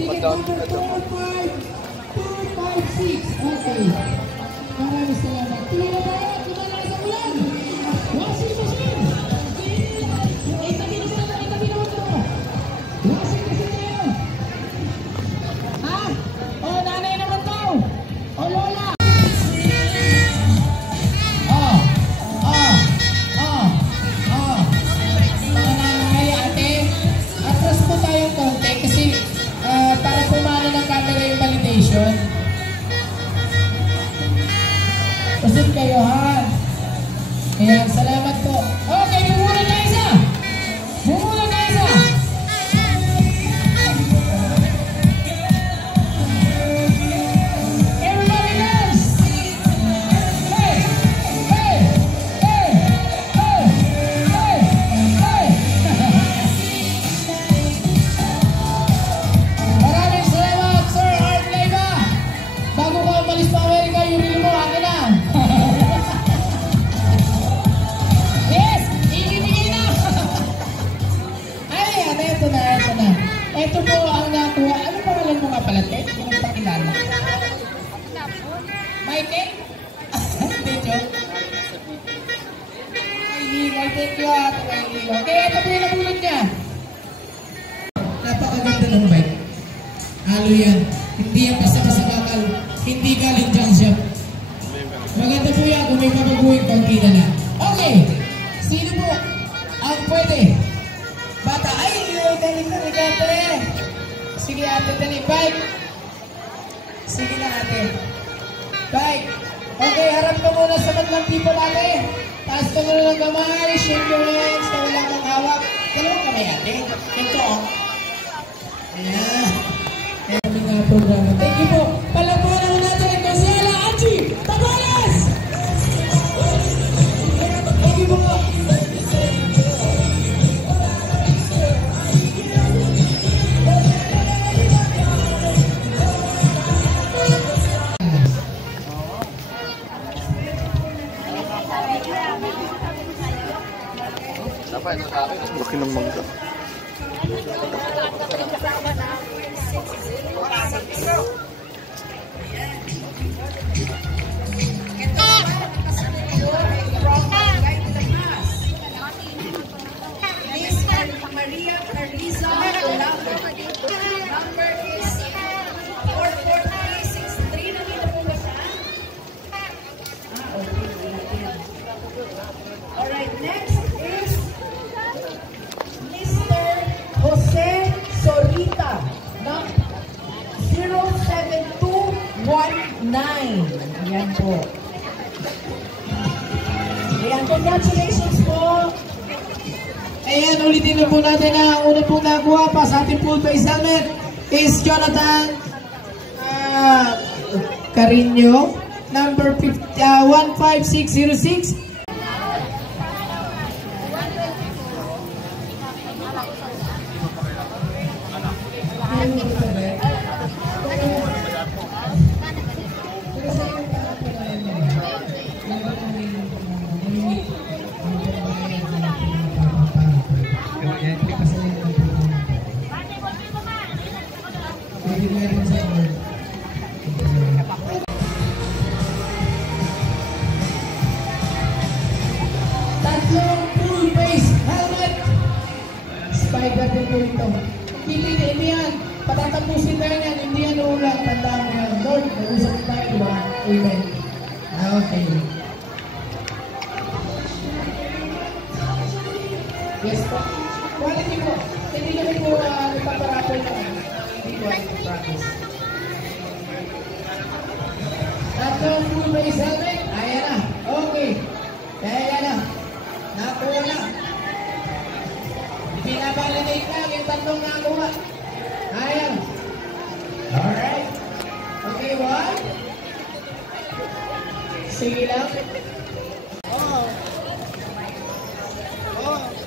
Ticket number 45256. Okay. Maraming salamat. Tuloy na tayo. Tumala sa ulan. Washing machine. Itabi naman ito. Washing machine tayo. Ha? O, nanay naman to. O, lola. Mga nanay, ate. Atras po tayong konti kasi para pumano ng camera yung validation. Usip kayo ha. Ayan, salamat po. Okay, bumula na isa. Bumula na isa. Everybody dance. Hey, hey, hey, hey, hey, hey. Maraming salamat, Sir Art Leiva. Bago ka umalis pa Amerika, yung reel mo, akin na. Yes, ibibigay na. Ayan, eto na. Eto po ang nakuha. Ano pangalan mo nga pala, Ted? Hindi mo pakilala. Michael? Hindi, joke. Thank you, Ate Michael. Okay, eto po yung nabulot niya. Napakaganda ng bike. Halo yan. Hindi yan basta-basta bakal. Hindi galing dyan siya. Maganda po yan kung may mababuhin konti na lang. Okay. Sino po ang pwede? Bata. Ay, galing na rin ate. Sige ate, dali. Bike. Sige na ate. Bike. Okay, harap ka muna sa madlang people ate. Taas ka muna ng kamay. Shake your hands na walang manghawak. Dalawang kamay ate. Ito. Ayan. Aming programa. Thank you po. Palabuhan naman natin ang Gonzala Angie Tagones! Thank you po. Laki ng mangga. Maria Carriza number is 44363. Nakita mo ba siya? Okay. Alright, next is Mr. Jose Sorita, 07219. Ayan po. Ayan, congratulations po. Ayan, ulitin na po natin na ang unang pong nakuha pa sa ating full face helmet is Jonathan Carino, number 15606. Tatlong full face helmet. Spider din po ito. Piliin yan. Patatapusin na yan. Hindi yan ulang. Tandaan mo yan. Lord, nag-usap tayo, diba? women. Okay. Yes po. Quality po. Hindi kami po nagpaparapol na hindi quality practice. Tatlong full face helmet. Ayan na. Okay. Kaya na. Nakuha na. Pinabalidate lang yung tatlong nakuha. Ayan. Alright. Okay, one. Sige lang. Oh. Oh.